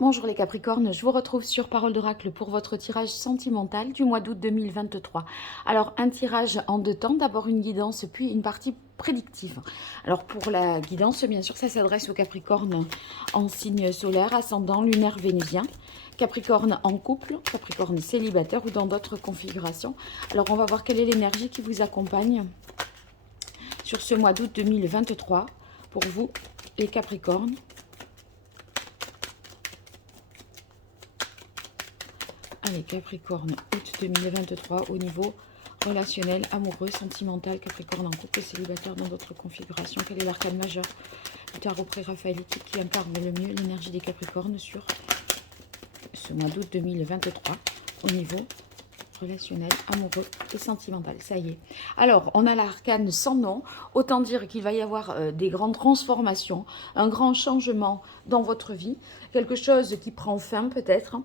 Bonjour les Capricornes, je vous retrouve sur Parole d'Oracle pour votre tirage sentimental du mois d'août 2023. Alors un tirage en deux temps, d'abord une guidance puis une partie prédictive. Alors pour la guidance, bien sûr, ça s'adresse aux Capricornes en signe solaire, ascendant, lunaire, vénusien. Capricorne en couple, Capricorne célibataire ou dans d'autres configurations. Alors on va voir quelle est l'énergie qui vous accompagne sur ce mois d'août 2023 pour vous les Capricornes. Allez, Capricorne, août 2023, au niveau relationnel, amoureux, sentimental, Capricorne en couple, célibataire dans d'autres configurations. Quel est l'arcane majeur du tarot pré-raphaélite qui incarne le mieux l'énergie des Capricornes sur ce mois d'août 2023, au niveau relationnel, amoureux et sentimental? Ça y est. Alors, on a l'arcane sans nom. Autant dire qu'il va y avoir des grandes transformations, un grand changement dans votre vie. Quelque chose qui prend fin peut-être.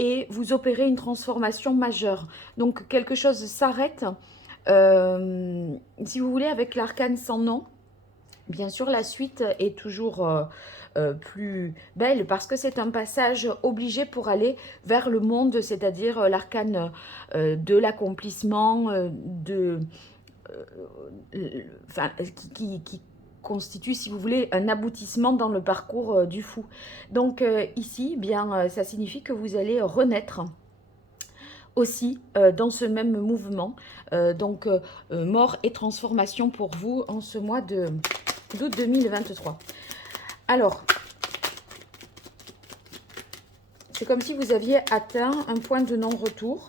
Et vous opérez une transformation majeure. Donc quelque chose s'arrête. Si vous voulez, avec l'arcane sans nom, bien sûr, la suite est toujours plus belle parce que c'est un passage obligé pour aller vers le monde, c'est-à-dire l'arcane de l'accomplissement, enfin, qui constitue, si vous voulez, un aboutissement dans le parcours du fou. Donc ici, bien, ça signifie que vous allez renaître aussi dans ce même mouvement. Mort et transformation pour vous en ce mois d'août 2023. Alors, c'est comme si vous aviez atteint un point de non-retour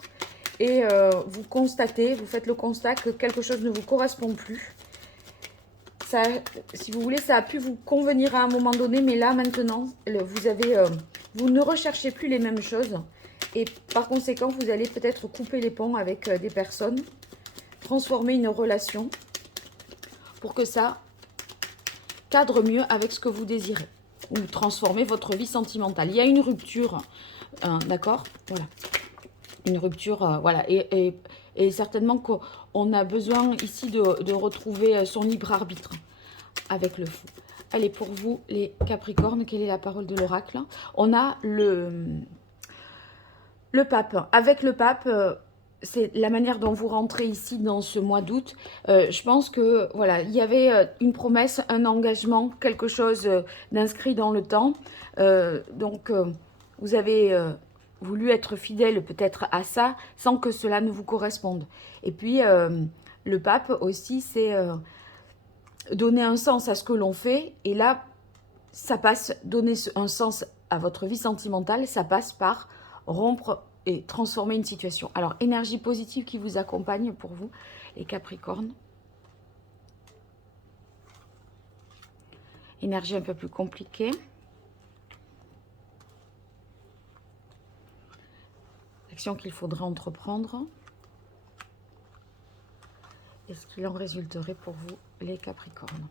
et vous constatez, vous faites le constat que quelque chose ne vous correspond plus. Ça, si vous voulez, ça a pu vous convenir à un moment donné, mais là, maintenant, vous ne recherchez plus les mêmes choses. Et par conséquent, vous allez peut-être couper les ponts avec des personnes, transformer une relation pour que ça cadre mieux avec ce que vous désirez. Ou transformer votre vie sentimentale. Il y a une rupture, d'accord? Voilà. Une rupture, voilà. Et certainement qu'on a besoin ici de retrouver son libre arbitre avec le fou. Allez, pour vous, les Capricornes, quelle est la parole de l'oracle? On a le pape. Avec le pape, c'est la manière dont vous rentrez ici dans ce mois d'août. Je pense que voilà, il y avait une promesse, un engagement, quelque chose d'inscrit dans le temps. Vous avez voulu être fidèle peut-être à ça sans que cela ne vous corresponde. Et puis, le pape aussi, c'est donner un sens à ce que l'on fait. Et là, ça passe, donner un sens à votre vie sentimentale, ça passe par rompre et transformer une situation. Alors, énergie positive qui vous accompagne pour vous, les Capricornes. Énergie un peu plus compliquée. Action qu'il faudra entreprendre. Et ce qu'il en résulterait pour vous, les Capricornes.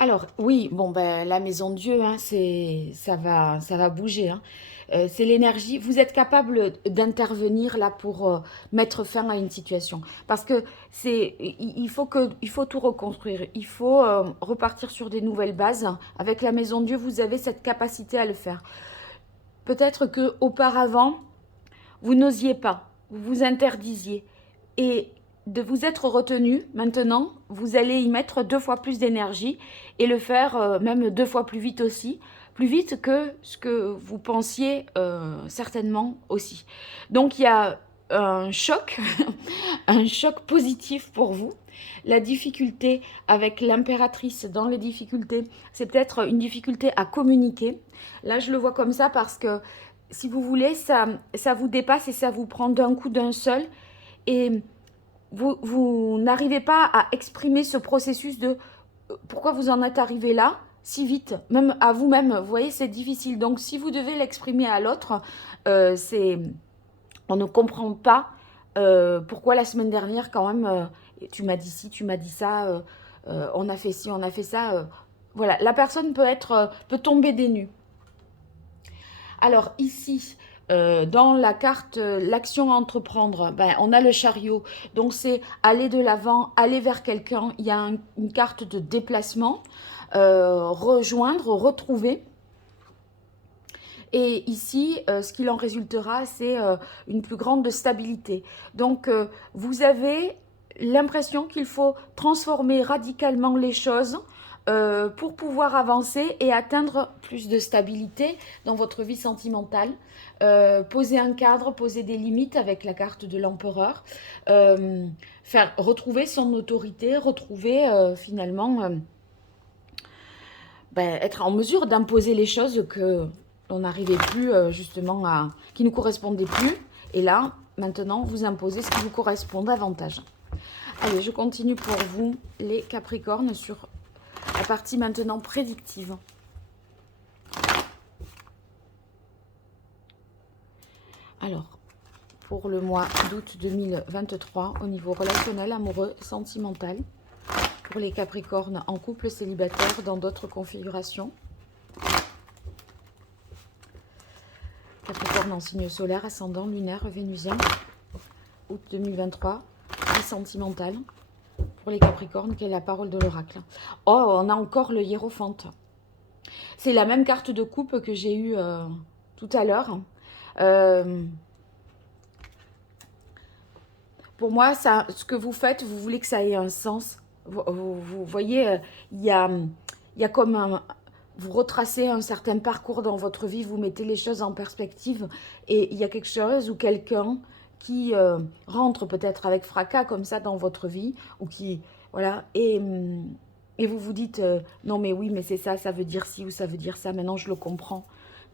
Alors, oui, bon, ben, la maison de Dieu, hein, ça va bouger. Hein. C'est l'énergie. Vous êtes capable d'intervenir là pour mettre fin à une situation. Parce que il faut tout reconstruire. Il faut repartir sur des nouvelles bases. Avec la maison de Dieu, vous avez cette capacité à le faire. Peut-être que auparavant, vous n'osiez pas, vous vous interdisiez. Et de vous être retenu, maintenant, vous allez y mettre 2 fois plus d'énergie et le faire même 2 fois plus vite aussi, plus vite que ce que vous pensiez certainement aussi. Donc il y a un choc, un choc positif pour vous. La difficulté avec l'impératrice dans les difficultés, c'est peut-être une difficulté à communiquer. Là, je le vois comme ça parce que, si vous voulez, ça vous dépasse et ça vous prend d'un coup, d'un seul. Et vous n'arrivez pas à exprimer ce processus de pourquoi vous en êtes arrivé là si vite, même à vous-même. Vous voyez, c'est difficile. Donc, si vous devez l'exprimer à l'autre, on ne comprend pas pourquoi la semaine dernière, quand même, tu m'as dit ci, tu m'as dit ça, on a fait ci, on a fait ça. Voilà, la personne peut tomber des nues. Alors ici, Dans la carte l'action à entreprendre, ben, on a le chariot. Donc c'est aller de l'avant, aller vers quelqu'un. Il y a une carte de déplacement, rejoindre, retrouver. Et ici, ce qu'il en résultera, c'est une plus grande stabilité. Donc, vous avez l'impression qu'il faut transformer radicalement les choses pour pouvoir avancer et atteindre plus de stabilité dans votre vie sentimentale. Poser un cadre, poser des limites avec la carte de l'empereur. Faire retrouver son autorité, retrouver finalement... ben, être en mesure d'imposer les choses que on n'arrivait plus justement à... qui ne correspondaient plus. Et là, maintenant, vous imposez ce qui vous correspond davantage. Allez, je continue pour vous, les Capricornes, sur la partie maintenant prédictive. Alors, pour le mois d'août 2023, au niveau relationnel, amoureux, sentimental, pour les Capricornes en couple, célibataire, dans d'autres configurations. Capricorne en signe solaire, ascendant, lunaire, vénusien, août 2023, vie sentimentale. Pour les Capricornes, quelle est la parole de l'oracle? Oh, on a encore le hiérophante. C'est la même carte de coupe que j'ai eue tout à l'heure. Pour moi, ça, ce que vous faites, vous voulez que ça ait un sens. Vous voyez, il y a comme un... Vous retracez un certain parcours dans votre vie, vous mettez les choses en perspective et il y a quelque chose ou quelqu'un qui rentre peut-être avec fracas comme ça dans votre vie ou qui... Voilà, et vous vous dites non mais oui, mais c'est ça, ça veut dire ci ou ça veut dire ça, maintenant je le comprends.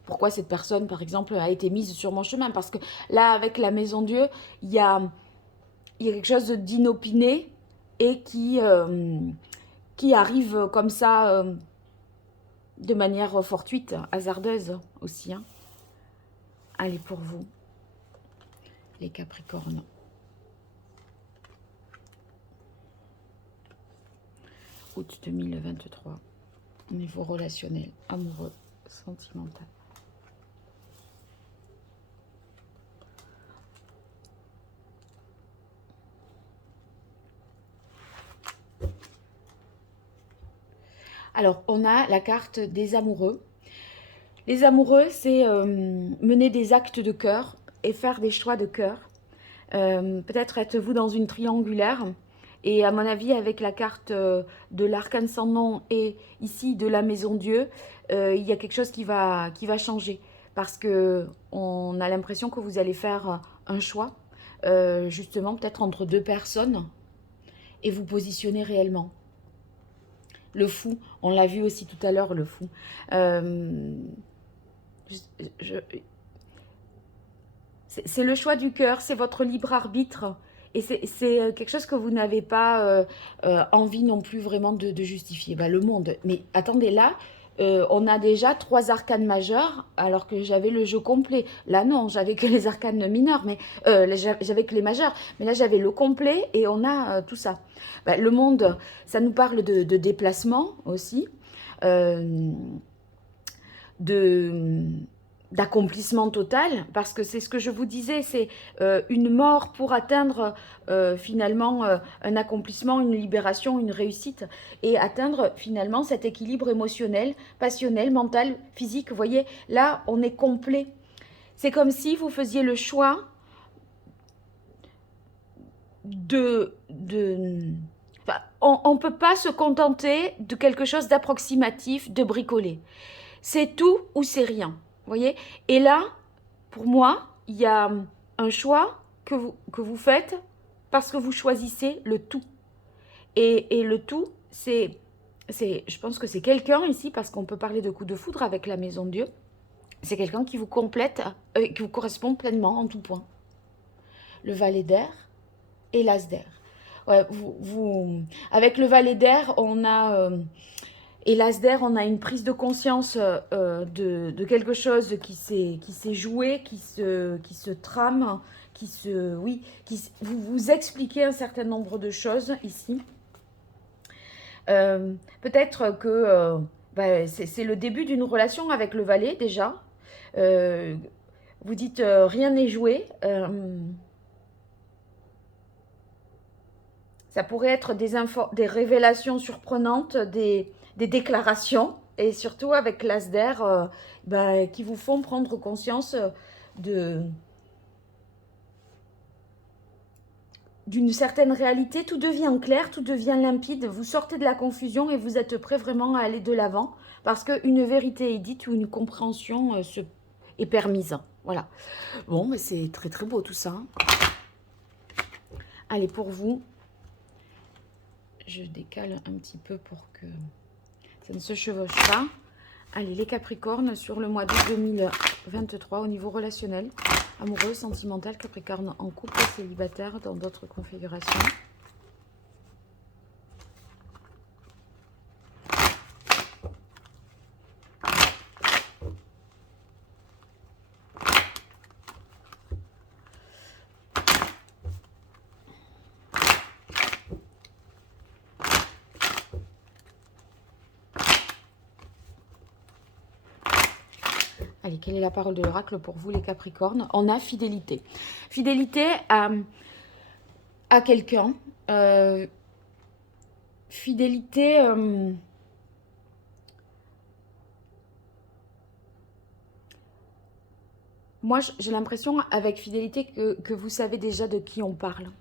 Pourquoi cette personne, par exemple, a été mise sur mon chemin? Parce que là, avec la Maison Dieu, il y a quelque chose d'inopiné et qui arrive comme ça de manière fortuite, hasardeuse aussi. Hein. Allez, pour vous, les Capricornes. Août 2023, au niveau relationnel, amoureux, sentimental. Alors, on a la carte des amoureux. Les amoureux, c'est mener des actes de cœur et faire des choix de cœur. Peut-être êtes-vous dans une triangulaire. Et à mon avis, avec la carte de l'arcane sans nom et ici de la Maison Dieu, il y a quelque chose qui va changer. Parce qu'on a l'impression que vous allez faire un choix, justement, peut-être entre deux personnes, et vous positionner réellement. Le fou, on l'a vu aussi tout à l'heure, le fou. C'est le choix du cœur, c'est votre libre arbitre. Et c'est quelque chose que vous n'avez pas envie non plus vraiment de justifier. Bah, le monde. Mais attendez, là, on a déjà 3 arcanes majeures, alors que j'avais le jeu complet. Là, non, j'avais que les arcanes mineurs, mais j'avais que les majeurs. Mais là, j'avais le complet et on a tout ça. Bah, le monde, ça nous parle de déplacement aussi, d'accomplissement total, parce que c'est ce que je vous disais, c'est une mort pour atteindre finalement un accomplissement, une libération, une réussite, et atteindre finalement cet équilibre émotionnel, passionnel, mental, physique. Vous voyez, là, on est complet. C'est comme si vous faisiez le choix enfin, on ne peut pas se contenter de quelque chose d'approximatif, de bricolé. C'est tout ou c'est rien. Vous voyez? Et là, pour moi, il y a un choix que vous faites parce que vous choisissez le tout. Et le tout, je pense que c'est quelqu'un ici, parce qu'on peut parler de coup de foudre avec la Maison de Dieu, c'est quelqu'un qui vous complète, qui vous correspond pleinement en tout point. Le valet d'air et l'as d'air. Ouais, avec le valet d'air, on a... et l'as d'air, on a une prise de conscience de quelque chose qui s'est joué, qui se trame, vous expliquez un certain nombre de choses ici. Peut-être que c'est le début d'une relation avec le valet déjà. Vous dites rien n'est joué. Ça pourrait être des révélations surprenantes, des déclarations, et surtout avec l'as d'air, qui vous font prendre conscience de d'une certaine réalité. Tout devient clair, tout devient limpide, vous sortez de la confusion et vous êtes prêt vraiment à aller de l'avant, parce qu'une vérité est dite ou une compréhension est permise. Voilà. Bon, mais c'est très très beau tout ça. Allez, pour vous, je décale un petit peu pour que ça ne se chevauche pas. Allez, les Capricornes, sur le mois d'août 2023, au niveau relationnel, amoureux, sentimental, Capricorne en couple, célibataire, dans d'autres configurations. Allez, quelle est la parole de l'oracle pour vous, les Capricornes? On a fidélité. Fidélité à quelqu'un. Fidélité... moi, j'ai l'impression, avec fidélité, que vous savez déjà de qui on parle.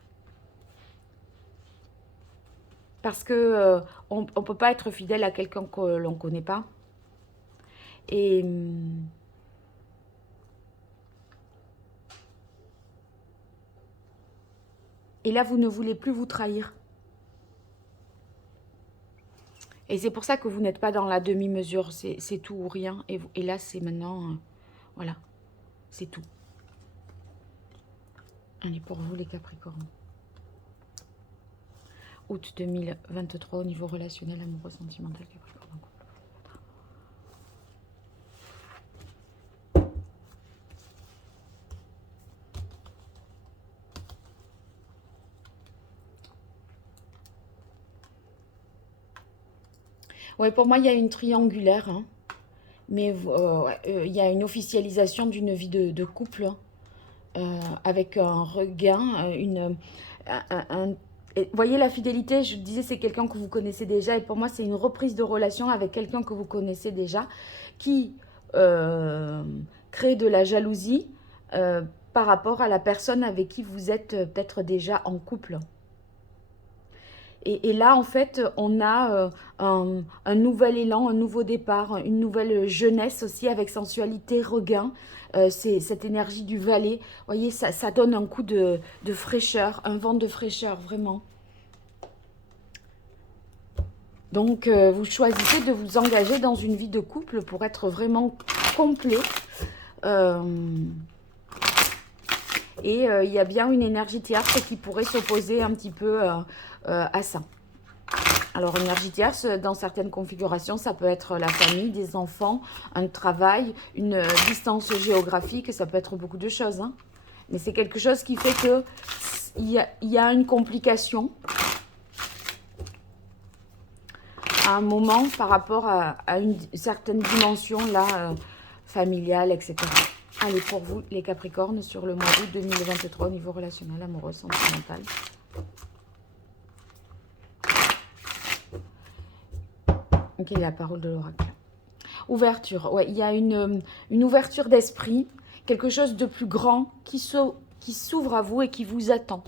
Parce que on ne peut pas être fidèle à quelqu'un que l'on ne connaît pas. Et là, vous ne voulez plus vous trahir. Et c'est pour ça que vous n'êtes pas dans la demi-mesure. C'est tout ou rien. Et là, c'est maintenant... voilà. C'est tout. Allez, pour vous, les Capricornes. Août 2023, au niveau relationnel, amoureux, sentimental, Capricorne en couple. Ouais, pour moi, il y a une triangulaire. Hein. Mais il y a une officialisation d'une vie de couple. Avec un regain, vous voyez, la fidélité, je disais, c'est quelqu'un que vous connaissez déjà. Et pour moi, c'est une reprise de relation avec quelqu'un que vous connaissez déjà qui crée de la jalousie par rapport à la personne avec qui vous êtes peut-être déjà en couple. Et là, en fait, on a un nouvel élan, un nouveau départ, une nouvelle jeunesse aussi avec sensualité, regain. C'est cette énergie du valet. Vous voyez, ça donne un coup de fraîcheur, un vent de fraîcheur, vraiment. Donc, vous choisissez de vous engager dans une vie de couple pour être vraiment complet. Et il y a bien une énergie tierce qui pourrait s'opposer un petit peu à ça. Alors, énergie tierce, dans certaines configurations, ça peut être la famille, des enfants, un travail, une distance géographique, ça peut être beaucoup de choses. Hein. Mais c'est quelque chose qui fait qu'il y a une complication à un moment par rapport à une certaine dimension là, familiale, etc. Allez, pour vous, les Capricornes, sur le mois d'août 2023, au niveau relationnel, amoureux, sentimental. Quelle est la parole de l'oracle? Ouverture. Ouais, il y a une ouverture d'esprit, quelque chose de plus grand qui s'ouvre à vous et qui vous attend.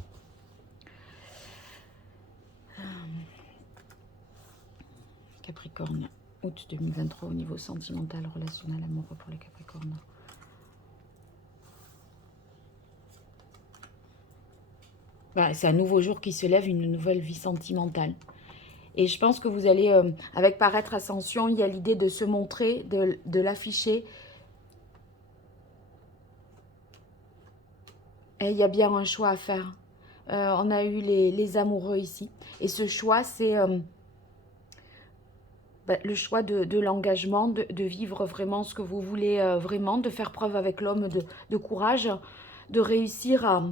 Capricorne, août 2023, au niveau sentimental, relationnel, amoureux pour les Capricornes. Bah, c'est un nouveau jour qui se lève, une nouvelle vie sentimentale. Et je pense que vous allez, avec Paraître Ascension, il y a l'idée de se montrer, de l'afficher. Et il y a bien un choix à faire. On a eu les amoureux ici. Et ce choix, c'est le choix de l'engagement, de vivre vraiment ce que vous voulez vraiment, de faire preuve avec l'homme de courage, de réussir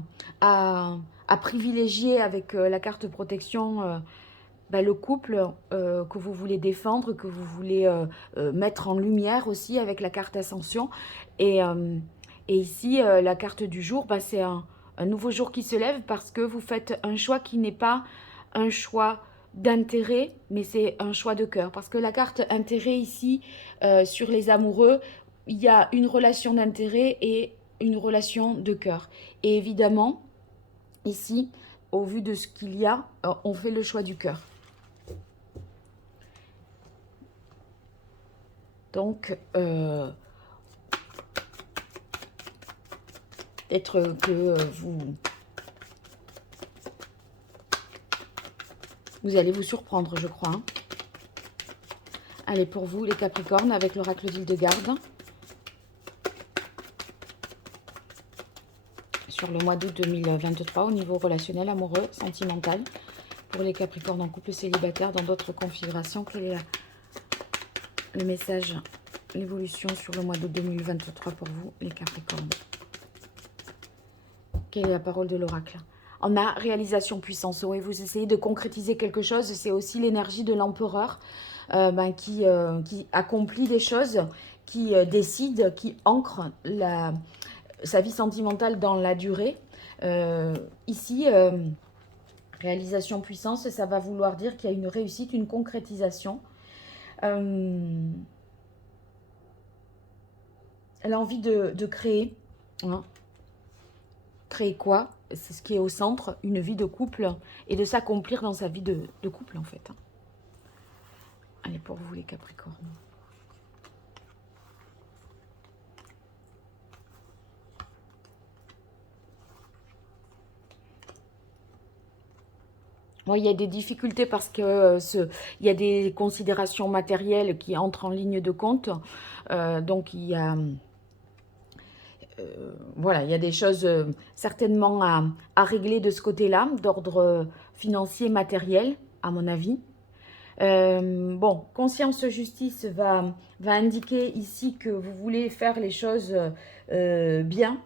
à privilégier avec la carte protection le couple que vous voulez défendre, que vous voulez mettre en lumière aussi avec la carte Ascension. Et Et ici, la carte du jour, bah, c'est un nouveau jour qui se lève parce que vous faites un choix qui n'est pas un choix d'intérêt, mais c'est un choix de cœur. Parce que la carte intérêt ici, sur les amoureux, il y a une relation d'intérêt et une relation de cœur. Et évidemment, ici, au vu de ce qu'il y a, on fait le choix du cœur. Donc, peut-être que vous allez vous surprendre, je crois. Hein. Allez, pour vous, les Capricornes, avec l'oracle d'Hildegarde. Sur le mois d'août 2023, au niveau relationnel, amoureux, sentimental. Pour les Capricornes en couple célibataire, dans d'autres configurations, quel est le message, l'évolution sur le mois d'août 2023 pour vous, les Capricornes? Quelle est la parole de l'oracle? On a réalisation, puissance. Oui, vous essayez de concrétiser quelque chose. C'est aussi l'énergie de l'empereur qui accomplit des choses, qui décide, qui ancre sa vie sentimentale dans la durée. Ici, réalisation, puissance, ça va vouloir dire qu'il y a une réussite, une concrétisation. Elle a envie de créer. Hein. Créer quoi? C'est ce qui est au centre, une vie de couple et de s'accomplir dans sa vie de couple en fait. Allez, pour vous les Capricornes. Bon, il y a des difficultés parce que il y a des considérations matérielles qui entrent en ligne de compte. Donc, il y a... voilà, il y a des choses certainement à régler de ce côté-là, d'ordre financier, matériel, à mon avis. Bon, conscience justice va indiquer ici que vous voulez faire les choses bien,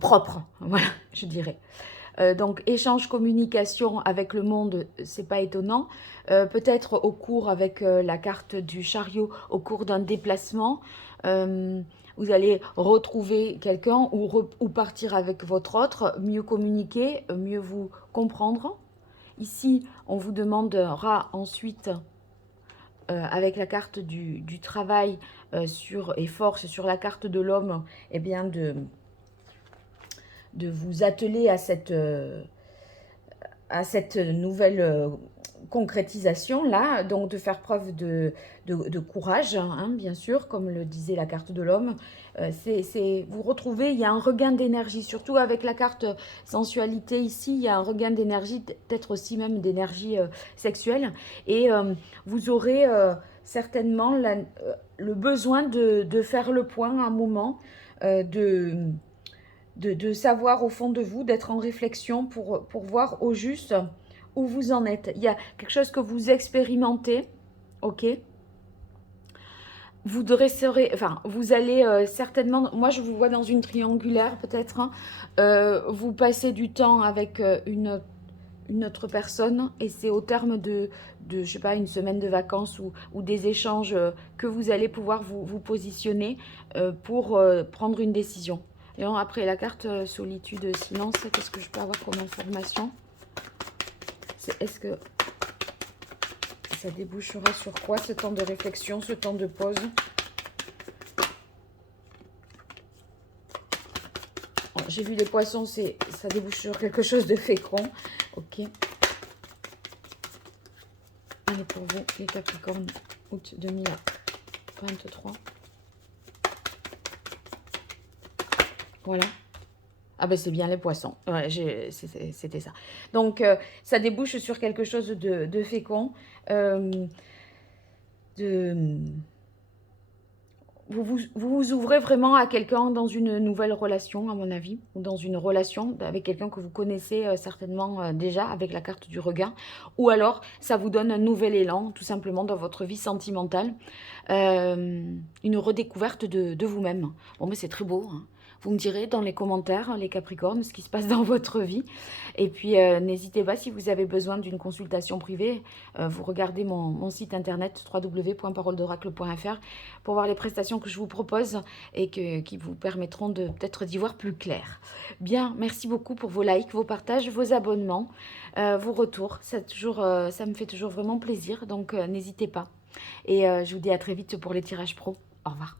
propre, voilà, je dirais. Donc, échange, communication avec le monde, c'est pas étonnant. Peut-être au cours, avec la carte du chariot, au cours d'un déplacement, vous allez retrouver quelqu'un ou partir avec votre autre, mieux communiquer, mieux vous comprendre. Ici, on vous demandera ensuite, avec la carte du travail et force sur la carte de l'homme, eh bien de vous atteler à cette nouvelle concrétisation-là, donc de faire preuve de courage, hein, bien sûr, comme le disait la carte de l'homme. Vous retrouvez, il y a un regain d'énergie, surtout avec la carte sensualité ici, il y a un regain d'énergie, peut-être aussi même d'énergie sexuelle, et vous aurez certainement le besoin de faire le point à un moment, de savoir au fond de vous, d'être en réflexion pour voir au juste où vous en êtes. Il y a quelque chose que vous expérimentez, ok? Vous dresserez, enfin, vous allez certainement, moi je vous vois dans une triangulaire peut-être, hein, vous passez du temps avec une autre personne et c'est au terme de, je sais pas, une semaine de vacances ou des échanges que vous allez pouvoir vous positionner pour prendre une décision. Et après, la carte solitude, silence, qu'est-ce que je peux avoir comme information? Est-ce que ça débouchera sur quoi, ce temps de réflexion, ce temps de pause? Bon, j'ai vu les poissons, ça débouche sur quelque chose de fécond. Ok. Allez, pour vous, les Capricornes, août 2023. Voilà. Ah ben c'est bien les poissons. Ouais, c'était ça. Donc ça débouche sur quelque chose de fécond. Vous vous ouvrez vraiment à quelqu'un dans une nouvelle relation, à mon avis, ou dans une relation avec quelqu'un que vous connaissez certainement déjà, avec la carte du regain, ou alors ça vous donne un nouvel élan, tout simplement, dans votre vie sentimentale, une redécouverte de vous-même. Bon, mais c'est très beau, hein. Vous me direz dans les commentaires, hein, les Capricornes, ce qui se passe dans votre vie. Et puis, n'hésitez pas, si vous avez besoin d'une consultation privée, vous regardez mon site internet www.paroledoracle.fr pour voir les prestations que je vous propose et qui vous permettront de peut-être d'y voir plus clair. Bien, merci beaucoup pour vos likes, vos partages, vos abonnements, vos retours. Ça me fait toujours vraiment plaisir, donc n'hésitez pas. Et je vous dis à très vite pour les tirages pro. Au revoir.